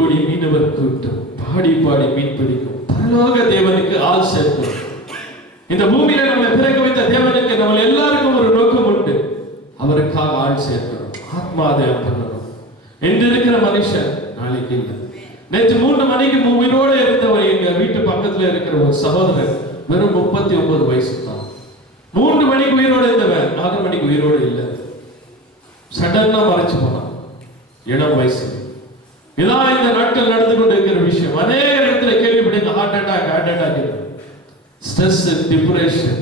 கோடி மீனவர் கூட்டம் பாடி பாடி மீன் பிடிக்கும். பரலோக தேவனுக்கு ஆள் சேர்க்கும். இந்த பூமியில நம்மளை பிறக்க வைத்த தேவனுக்கு நம்ம எல்லாருக்கும் ஒரு நோக்கம் உண்டு. அவருக்காக ஆள் சேர்க்கணும், ஆத்மாதேவம் பண்ணணும். என்று இருக்கிற மனுஷன் நாளைக்கு இல்லை. நேற்று 3 மணிக்கு உயிரோடு இருந்தவர் எங்க வீட்டு பக்கத்துல இருக்கிற ஒரு சகோதரர், வெறும் 39 வயசு தான். 3 மணிக்கு உயிரோடு இருந்தவர் 4 மணிக்கு உயிரோடு இல்லை. சடனா மறைச்சு போனான், இளம் வயசு. இதான் இந்த நாட்கள் நடந்து கொண்டு இருக்கிற விஷயம். அநேக இடத்துல கேள்விப்படுங்க, ஹார்ட் அட்டாக், ஸ்ட்ரெஸ், டிப்ரெஷன்.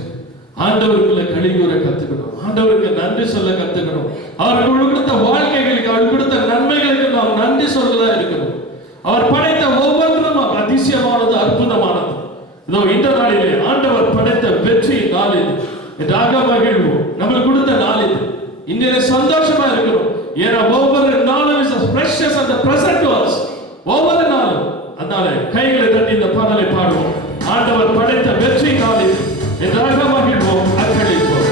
ஆண்டவருக்குள்ள கழிவுற கத்துக்கணும், ஆண்டவருக்கு நன்றி சொல்ல கத்துக்கணும். அவர் கொடுத்த வாழ்க்கைகளுக்கு, அவர் கொடுத்த நன்மைகளுக்கு நாம் நன்றி சொல்லதான் இருக்கணும். அவர் படைத்த ஒவ்வொன்றும் அதிசயமானது, அற்புதமானது. இதோ இந்த நாளிலே ஆண்டவர் படைத்த வெற்றியின் நாள் இது. இதாக மகிழ்வோம். நம்மளுக்கு கொடுத்த நாள் இது. இன்றைய சந்தோஷமா இருக்கணும். ஏன்னா ஒவ்வொரு நாளும் is as precious as the present to us. ஒவ்வொரு நாளும். அதனால கைகளை தட்டி இந்த பாடலை பாடுவோம். ஆண்டவர் படைத்த வெற்றி நாள் இது. இதாக மகிழ்வோம், அர்ப்பணிப்போம்.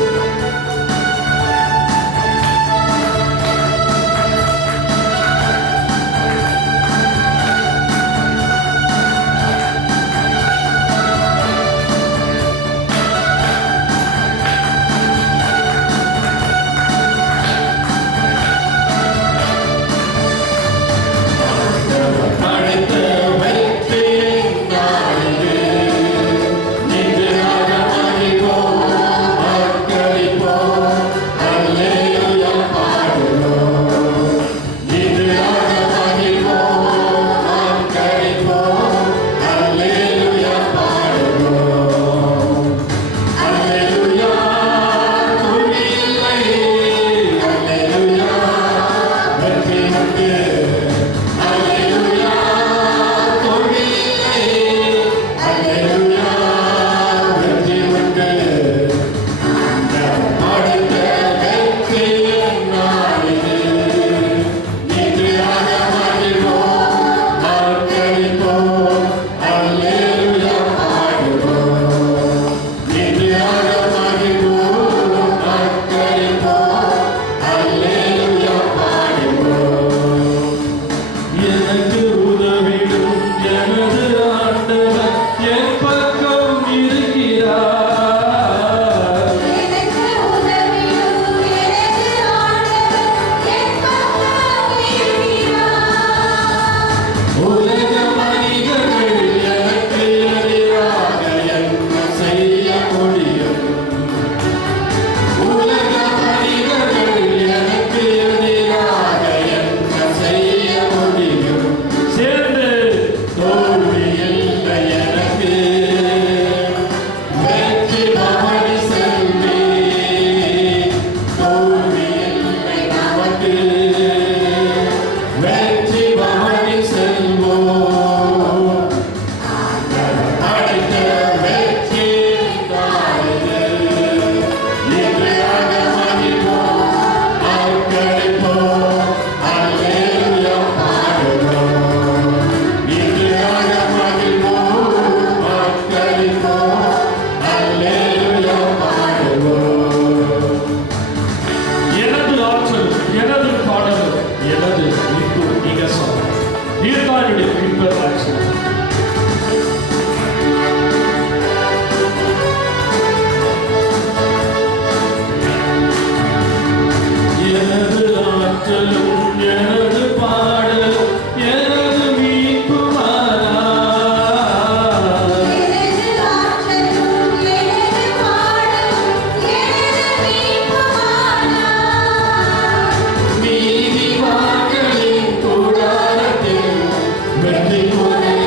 Thank you.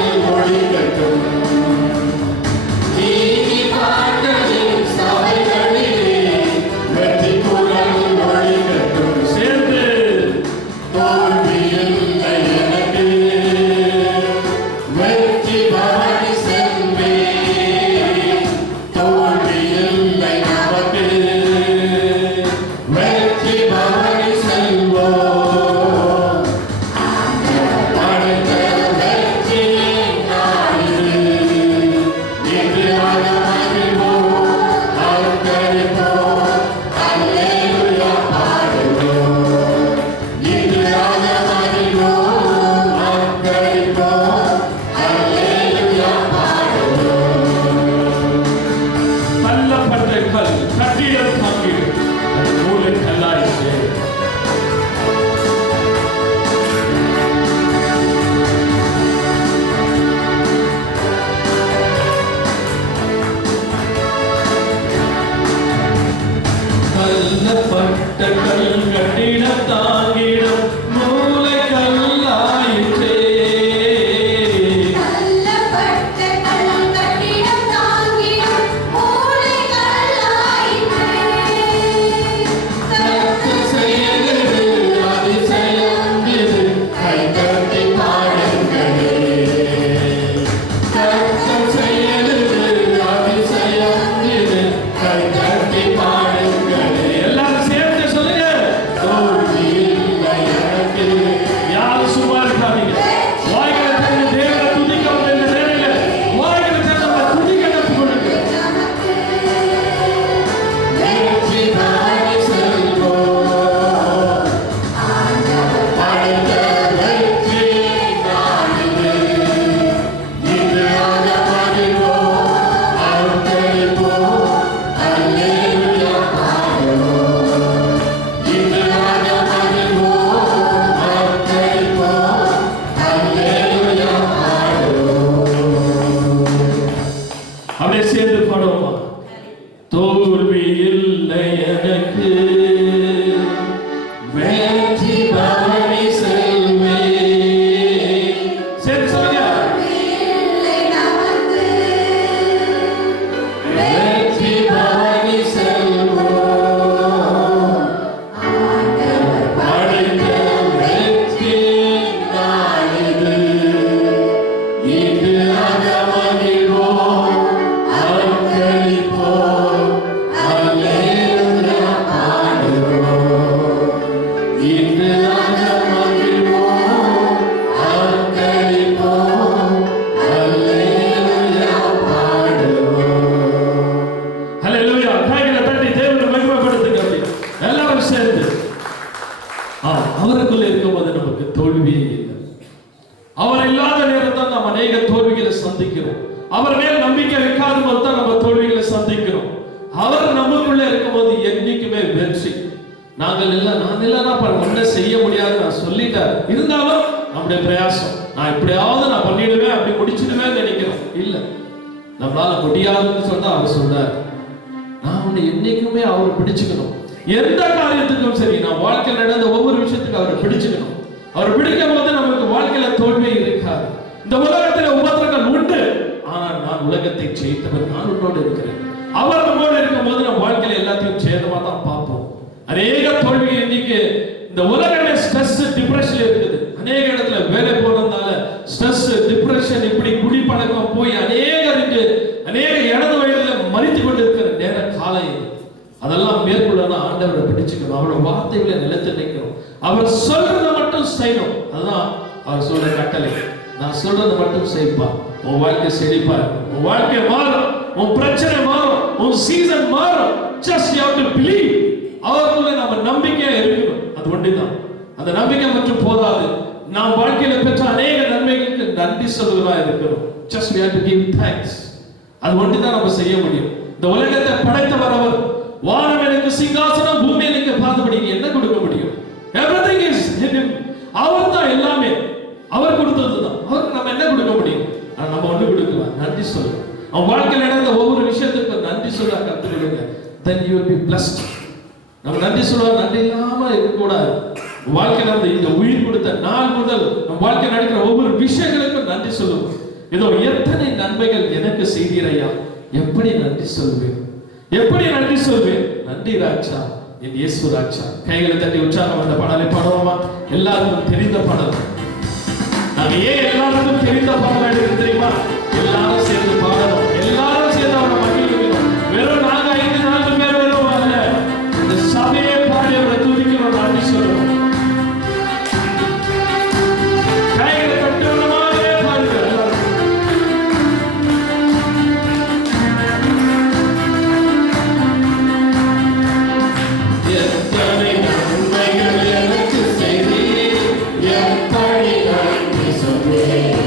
அவர் இல்லாத நேரம் தான் நாம் அநேக தோல்விகளை சந்திக்கிறோம். அவர் மேல் நம்பிக்கை வைக்காத போது தான் நம்ம தோல்விகளை சந்திக்கிறோம். அவர் நமக்குள்ள இருக்கும்போது என்னைக்குமே வெற்றி. நான் இல்லைன்னா ஒன்றை செய்ய முடியாது நான் சொல்லிட்டார். இருந்தாலும் நம்முடைய பிரயாசம், நான் எப்படியாவது நான் பண்ணிடுவேன், அப்படி முடிச்சிடுவேன் நினைக்கிறோம். இல்லை, நம்மளால முடியாதுன்னு சொன்னா அவர் சொல்றார், நான் உன்னை என்னைக்குமே அவரை பிடிச்சுக்கணும். எந்த காரியத்துக்கும் சரி, நான் வாழ்க்கையில் நடந்த ஒவ்வொரு விஷயத்துக்கும் அவரை பிடிச்சுக்கணும். அவர் பிடிக்கும் போது நமக்கு வாழ்க்கையில தோல்வி இருக்காது. இந்த உலகத்தில் உபத்திரங்கள் உண்டு, ஆனால் நான் உலகத்தை ஜெயித்தவர், நான் உன்னோடு இருக்கிறேன். அவர் நம்மோடு இருக்கும் போது நம்ம வாழ்க்கையில எல்லாத்தையும் சேதமா தான் பார்ப்போம். அநேக தோல்வி இன்னைக்கு இந்த உலகமே ஸ்ட்ரெஸ் டிப்ரெஷன் இருக்குது. அநேக இடத்துல வேலை போனதுனால ஸ்ட்ரெஸ் டிப்ரெஷன், இப்படி குடிப்பழக்கம் போய் அநேகருக்கு அநேக இடது வயதுல மறித்து கொண்டிருக்கிற நேர காலம் இது. அதெல்லாம் மேற்கொள்ள ஆண்டவரை பிடிச்சுக்கணும். அவரோட வார்த்தைகளை நிலைத்து நிற்கணும். அவர் சொல்றதை மட்டும் செய்யணும். அதுதான் அவர் சொல்ற கட்டளை. நான் சொல்றதை மட்டும் செய்ப்பா, உன் வாழ்க்கை செழிப்பா இருக்கும், உன் வாழ்க்கை மாறும், உன் பிரச்சனை மாறும், உன் சீசன் மாறும். Just you have to believe. அவருக்குள்ள நம்ம நம்பிக்கையா இருக்கணும். அது ஒன்றுதான். அந்த நம்பிக்கை மட்டும் போதாது, நாம் வாழ்க்கையில பெற்ற அநேக நன்மைகளுக்கு நன்றி சொல்லுவதா இருக்கணும். Just we have to give thanks. அது ஒன்றுதான் நம்ம செய்ய முடியும். இந்த உலகத்தை படைத்தவர் அவர். வானம் எனக்கு சிங்காசனம், பூமி எனக்கு பாதபடி, என்ன கொடுக்க முடியும்? Everything is in him. அவர் தான் எல்லாமே, அவர் கொடுத்ததுதான். அவருக்கு நம்ம என்ன கொடுக்க முடியும்? நம்ம ஒண்ணு கொடுக்கலாம், நன்றி சொல்லணும். அவன் வாழ்க்கையில் நடந்த ஒவ்வொரு விஷயத்துக்கும் நன்றி சொல்ல கற்றுக்கொடுங்க. Then you will be blessed. நம்ம நன்றி சொல்ல, நன்றி இல்லாம இருக்கக்கூடாது. வாழ்க்கையில் நடந்த இந்த உயிர் கொடுத்த நாள் முதல் நம் வாழ்க்கை நடக்கிற ஒவ்வொரு விஷயங்களுக்கும் நன்றி சொல்லுவோம். இதோ எத்தனை நன்மைகள் எனக்கு செய்தீரையா, எப்படி நன்றி சொல்வேன், எப்படி நன்றி சொல்வேன்? நன்றி ராஜா, என் இயேசு ராஜா. கைகளை தட்டி உற்சாகம் அந்த பாடலை பாடுவோமா? எல்லாருக்கும் தெரிந்த பாடல். நாங்க ஏன் எல்லாருக்கும் தெரிந்த பாடல் எடுத்து தெரியுமா? எல்லாரும் சேர்ந்து பாடணும், எல்லாரும் சேர்ந்து அவரை மகிழ்விக்கணும். வெறும் நாங்க 5-4 பேர் வெறும் அல்ல, இந்த சபையை பாடி அவரை துதிக்கணும், நன்றி சொல்லணும். கைகளை தட்டுவனமாகவே பாடுங்க எல்லாரும். எத்தனை நன்மைகள் எனக்கு செய்தீர், எப்படி நன்றி சொல்வேன்.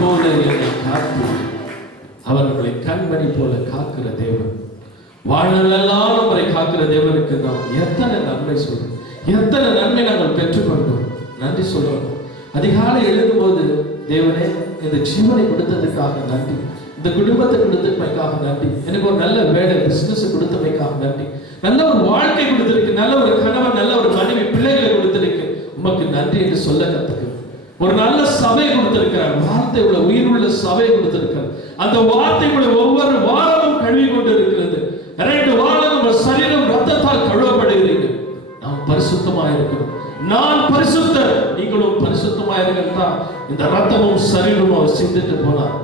போல என்னை காத்து அவர்களை கண்மணி போல காக்கிற தேவன், வாழ்நாளெல்லாம் நம்மை காக்கிற தேவனுக்கு நாம் எத்தனை நன்மை சொல்றோம், எத்தனை நன்மை நாங்கள் பெற்றுக்கொண்டோம். நன்றி சொல்றோம். அதிகாலை எழுதும்போது தேவனே இந்த ஜீவனை கொடுத்ததுக்காக நன்றி, இந்த குடும்பத்தை கொடுத்தமைக்காக நன்றி, எனக்கு ஒரு நல்ல வேலை பிசினஸ் கொடுத்தமைக்காக நன்றி, நல்ல ஒரு வாழ்க்கை கொடுத்திருக்கு, நல்ல ஒரு கணவன், நல்ல ஒரு மனைவி, பிள்ளைகளை கொடுத்திருக்கு, உமக்கு நன்றி என்று சொல்ல கத்துக்கு. ஒரு நல்ல சபை கொடுத்திருக்கிறார், வார்த்தை உள்ள உயிர் உள்ள சபை கொடுத்திருக்கிறார். அந்த வார்த்தை உள்ள ஒவ்வொரு வாரமும் கழுவி கொண்டு இருக்கிறது. 2 வாரம் நம்ம சரீரம் ரத்தத்தால் கழுவப்படுகிறீங்க. நாம் பரிசுத்தமாக இருக்கிறோம். நான் பரிசுத்தர், நீங்களும் பரிசுத்தமாக இருக்கிறதா இந்த ரத்தமும் சரீரமும் அவர் சிந்திட்டு போனார்.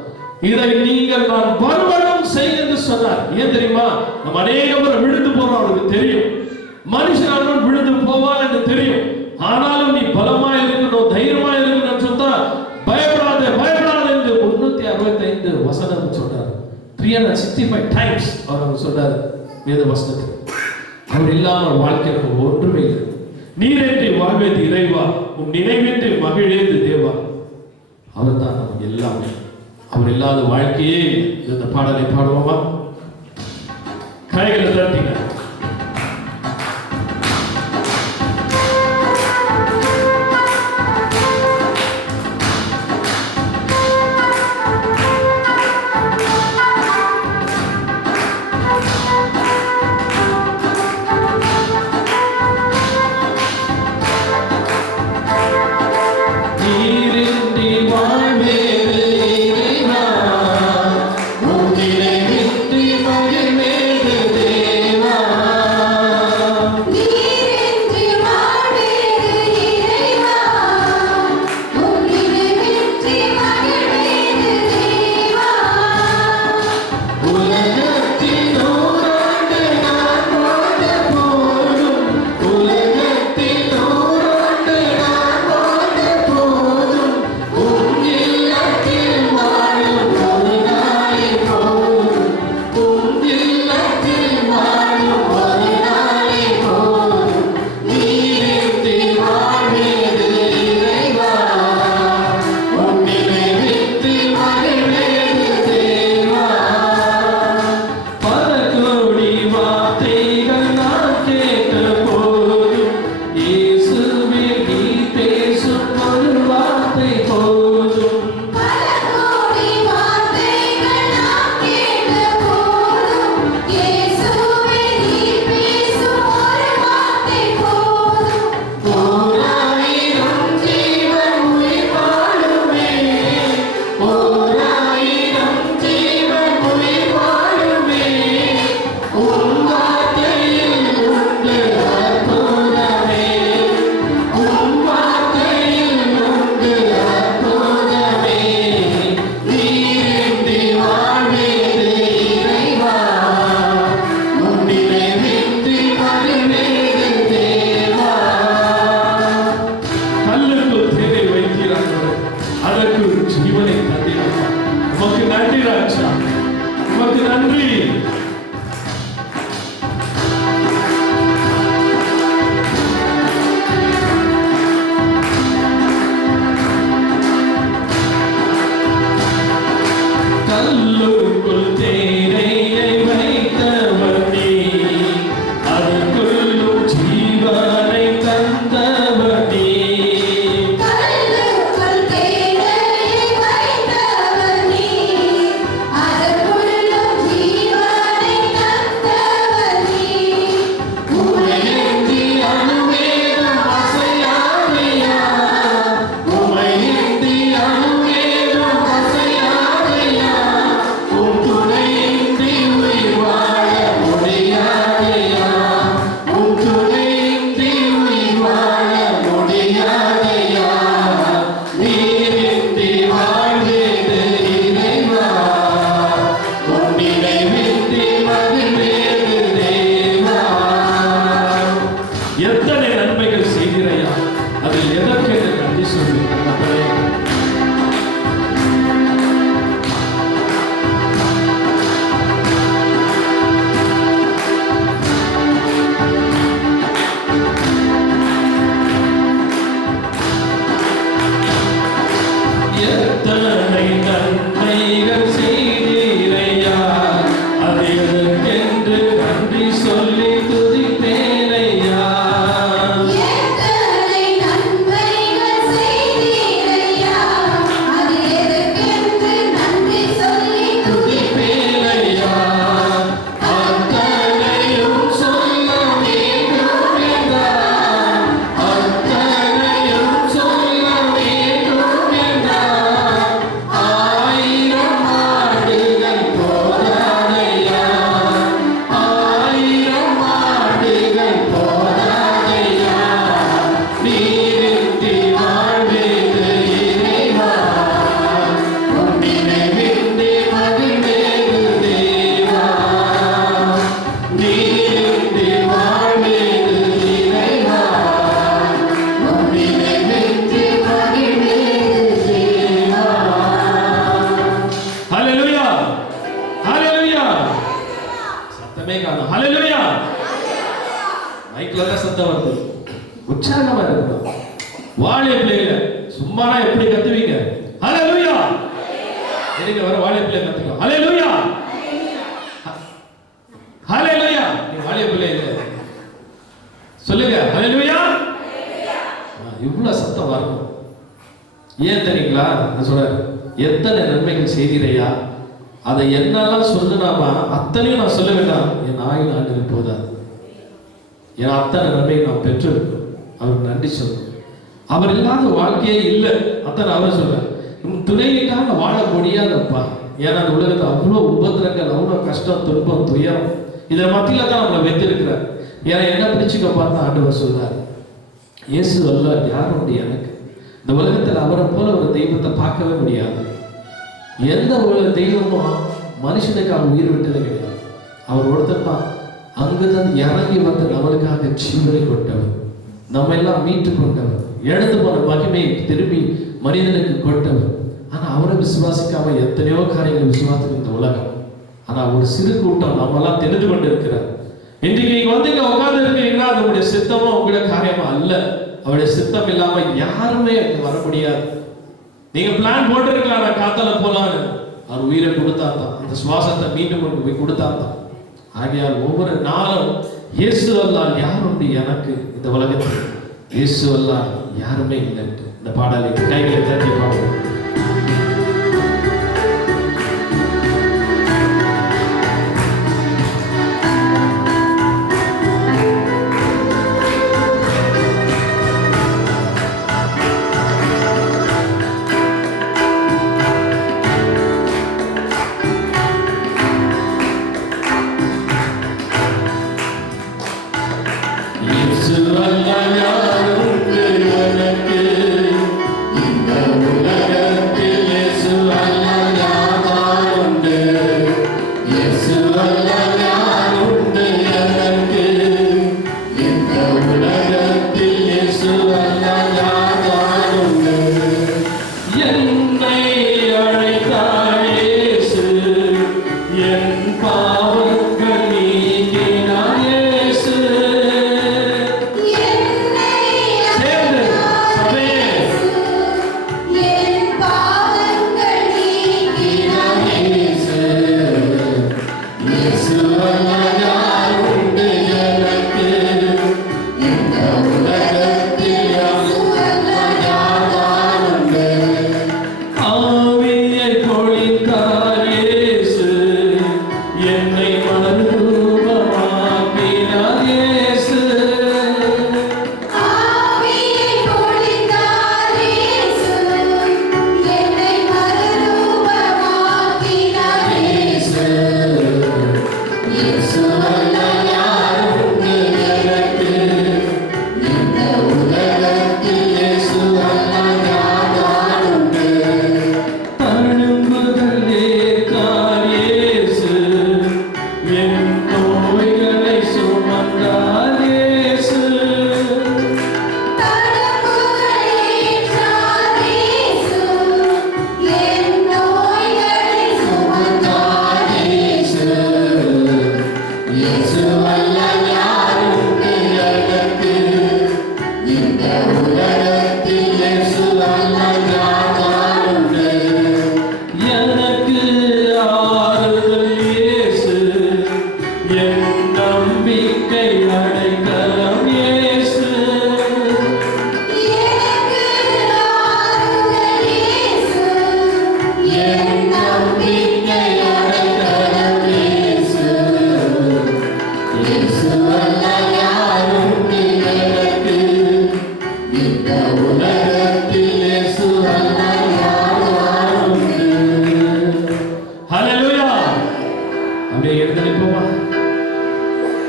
இதை நீங்கள் நான் வருவனம் செய் என்று சொன்னார். ஏன் தெரியுமா? நம்ம அநேக முறை விழுந்து போறோம், அவருக்கு தெரியும். மனுஷனாலும் விழுந்து போவான் என்று தெரியும். ஆனாலும் நீ பலமா இருக்கணும், தைரியமா இருக்கணும் சொன்னா பயப்படாத பயப்படாத என்று 365 வசனம் சொன்னார். 365 டைம்ஸ் அவர் சொன்னார் வேத வசனத்தில். அவர் இல்லாமல் வாழ்க்கை நமக்கு ஒன்றுமே இல்லை. நீரேன்றி வாழ்வேது இறைவா, உன் நினைவேன்றி மகிழேது தேவா. அவர் தான் நமக்கு எல்லாமே. அவர் இல்லாத வாழ்க்கையே. இந்த பாடலை பாடுவோமா? கைகளை தட்டிங்க. Deva வாலிய பிள்ளைகளை சும்மானா எப்படி கத்துவீங்க? ஹalleluya. எதுக்கு வர வாலிய பிள்ளை கத்துக்கோ. ஹalleluya. ஹalleluya. நீ வாலிய பிள்ளை இல்ல. சொல்லுங்க ஹalleluya. இவ்வளவு சத்தம் வரணும். ஏன் தெரியுங்களா? நான் சொல்றேன், எத்தனை நன்மைகள் செய்கிறையா, அதை என்னெல்லாம் சொல்லுனாமா அத்தனையும் நான் சொல்ல வேண்டாம். என் ஆயுள் ஆண்டுகள் போதாது. என் அத்தனை நன்மையை நான் பெற்றிருக்கோம். அவருக்கு நன்றி சொல்லணும். அவர் இல்லாத வாழ்க்கையே இல்லை. அத்தனை அவர் சொல்றார், துணையிட்டால் வாழ முடியாதப்பா. ஏன்னா அந்த உலகத்தில் அவ்வளோ உபத்திரங்கள், அவ்வளோ கஷ்டம், துன்பம், துயரம், இதை மத்தியில தான் நம்மளை வைத்திருக்கிறார். ஏன்னா என்ன பிடிச்சுக்க பார்த்தா ஆண்டவர் சொல்றார், இயேசு அல்ல யாரும் எனக்கு. இந்த உலகத்தில் அவரை போல ஒரு தெய்வத்தை பார்க்கவே முடியாது. எந்த ஒரு தெய்வமும் மனுஷனுக்கு அவர் உயிர் விட்டது கிடையாது. அவர் ஒருத்தர் தான் அங்குதான் இறங்கி வந்து நம்மளுக்காக ஜீவனை கொண்டவர், நம்ம எல்லாம் மீட்டு கொண்டவர், எழுந்து போன மகிமையை திரும்பி மனிதனுக்கு கொண்டவர். ஆனா அவரை விசுவாசிக்காம எத்தனையோ காரியங்களை விசுவாசிக்கும் இந்த உலகம். ஆனா ஒரு சிறு கூட்டம் நம்மெல்லாம் தெரிந்து கொண்டு இருக்கிறார். இன்றைக்கு நீங்க வந்து இங்க உட்கார்ந்து இருக்கீங்கன்னா அது உங்களுடைய சித்தமும் உங்களுடைய காரியமா அல்ல. அவருடைய சித்தம் இல்லாம யாருமே வர முடியாது. நீங்க பிளான் போட்டு இருக்கலாம், நான் காத்தால போலான்னு. அவர் உயிரை கொடுத்தாதான், அந்த சுவாசத்தை மீண்டும் கொண்டு போய் கொடுத்தாதான். ஆகையால் ஒவ்வொரு நாளும் இயேசு அல்லால் யாருண்டு எனக்கு இந்த உலகத்தில், இயேசு அல்லால் யாருமே இல்லை. இந்த பாடலை கைகளை தட்டி பாடுவோம்.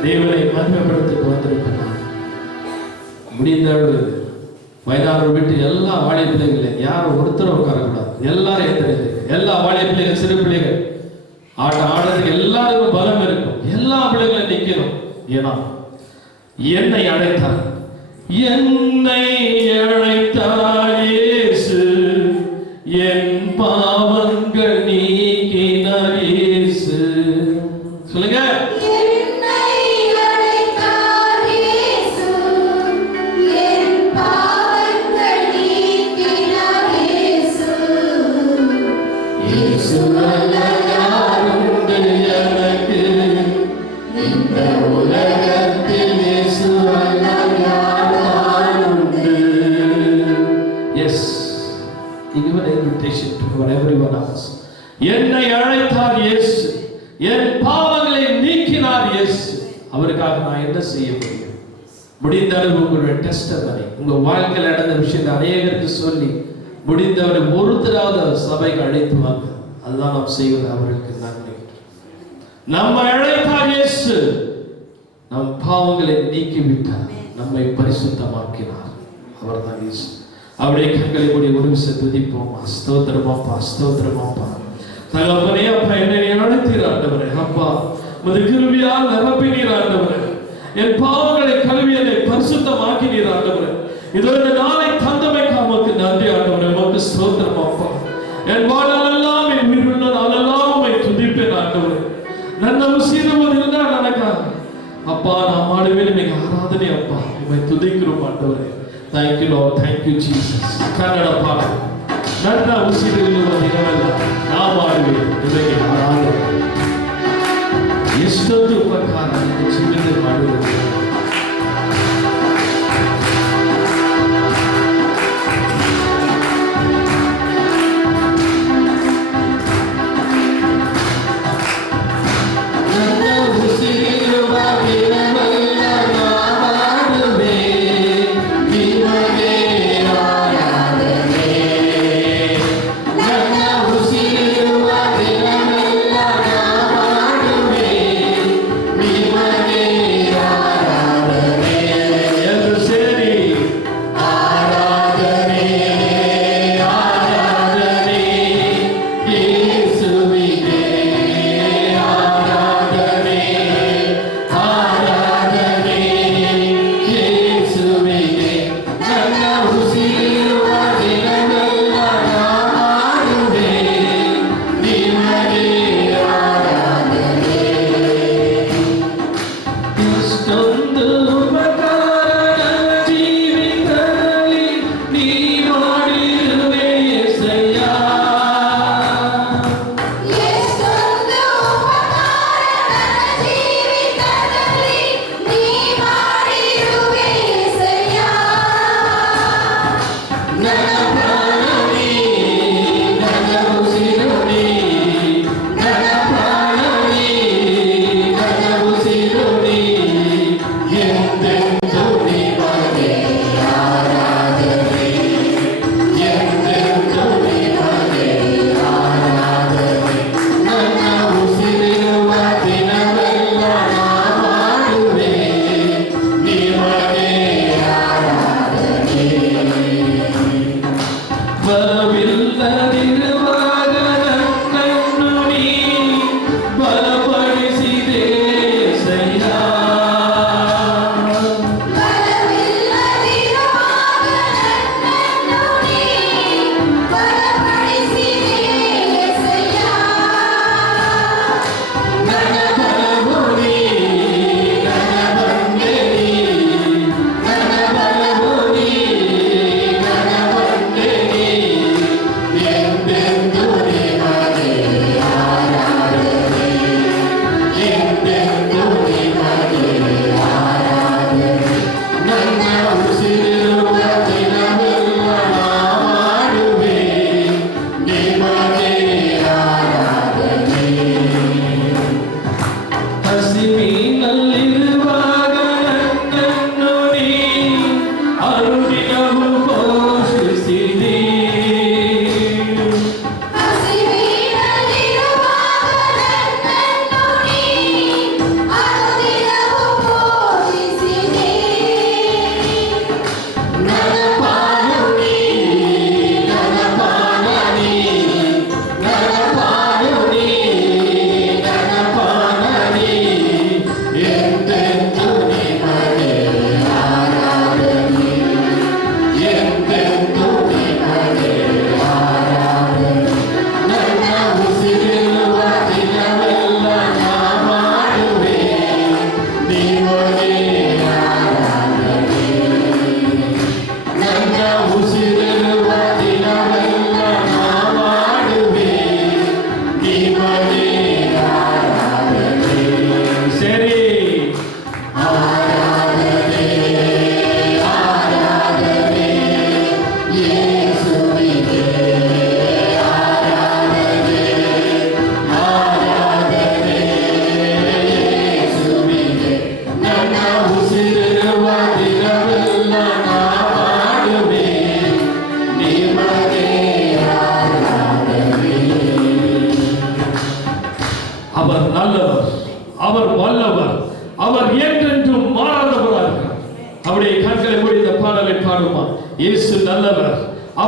தேவனை மகிமைப்படுத்த வந்திருக்கிறார். முடிந்தளவு வயதானவர் விட்டு எல்லா வாழை பிள்ளைகள் யாரும் ஒருத்தரும் உட்காரக்கூடாது. எல்லாரும் எந்திரிங்க. எல்லா வாழை பிள்ளைகள், சிறு பிள்ளைகள் ஆடுறதுக்கு எல்லாருக்கும் பலம் இருக்கும். எல்லா பிள்ளைகளும் நிற்கணும். ஏன்னா என்னை அழைத்தார், என்னை அழைத்தார் இயேசு, என் பாவங்கள் நீக்கினார் இயேசு. சொல்லுங்க, என்னை அழைத்தார் இயேசு, என் பாவங்கள் Yes, he gave an invitation to everyone else. என்னை அழைத்தார் இயேசு, என் பாவங்களை நீக்கினார் இயேசு. அவருக்காக நான் என்ன செய்ய முடியும்? முடிந்த அளவு உங்களுடைய டெஸ்டமனி, உங்க வாழ்க்கையில் நடந்த விஷயத்தை அநேகருக்கு சொல்லி முடிந்தவரை ஒருத்தராவது சபைக்கு அழைத்து வாங்க. அதுதான் நாம் செய்வது அவர்களுக்கு நன்மை. நம்மை அழைத்தார் இயேசு, நம் பாவங்களை நீக்கிவிட்டார், நம்மை பரிசுத்தமாக்கினார். அவர்தான் இயேசு. அவருடைய கண்களை மூடி ஒரு விஷயம் துதிப்போம். ஸ்தோத்திரமாப்பா, ஸ்தோத்திரமாப்பா. தகப்பனே, அப்பா என்னை அழைத்தீர் ஆண்டவரே. அப்பா உமது கிருபையால் நிரப்பினீர் ஆண்டவரே. என் பாவங்களை கழுவி என்னை பரிசுத்தமாக்கினீர் ஆண்டவரே. இதோ இந்த நாளை தந்தமைக்கு உமக்கு நன்றி ஆண்டவரே. உமக்கு ஸ்தோத்திரமாப்பா. என் வாழ்நாளெல்லாம், என் உயிருள்ள நாளெல்லாம் உம்மை துதிப்பேன் ஆண்டவரே. நன்மை செய்தவன் இருந்தால் நடக்காது அப்பா. நாம் ஆடுவேன் மிக ஆராதனை அப்பா. உம்மை துதிக்கிறோம் ஆண்டவரே. Thank you Lord, thank you Jesus. Kannada ಪಾಠ ನನ್ನ ಉಸಿರಿರುವ ದಿನವೆಲ್ಲ ನಾ ಮಾಡುವೆ ನಿಮಗೆ ಆರಾಧನೆ. ಎಷ್ಟೊಂದು ಉಪಕಾರ ನಿಮ್ಮ ಜೀವನದಲ್ಲಿ ಮಾಡಿರುವುದು. Yeah.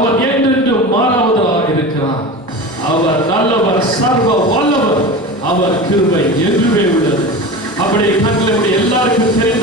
அவர் என்றென்றும் மாறாதவராக இருக்கிறார். அவர் நல்லவர், சர்வ வல்லவர். அவர் கிருபை என்றுமே உள்ளது. அப்படியே கண்களை எல்லாருக்கும் தெரிந்த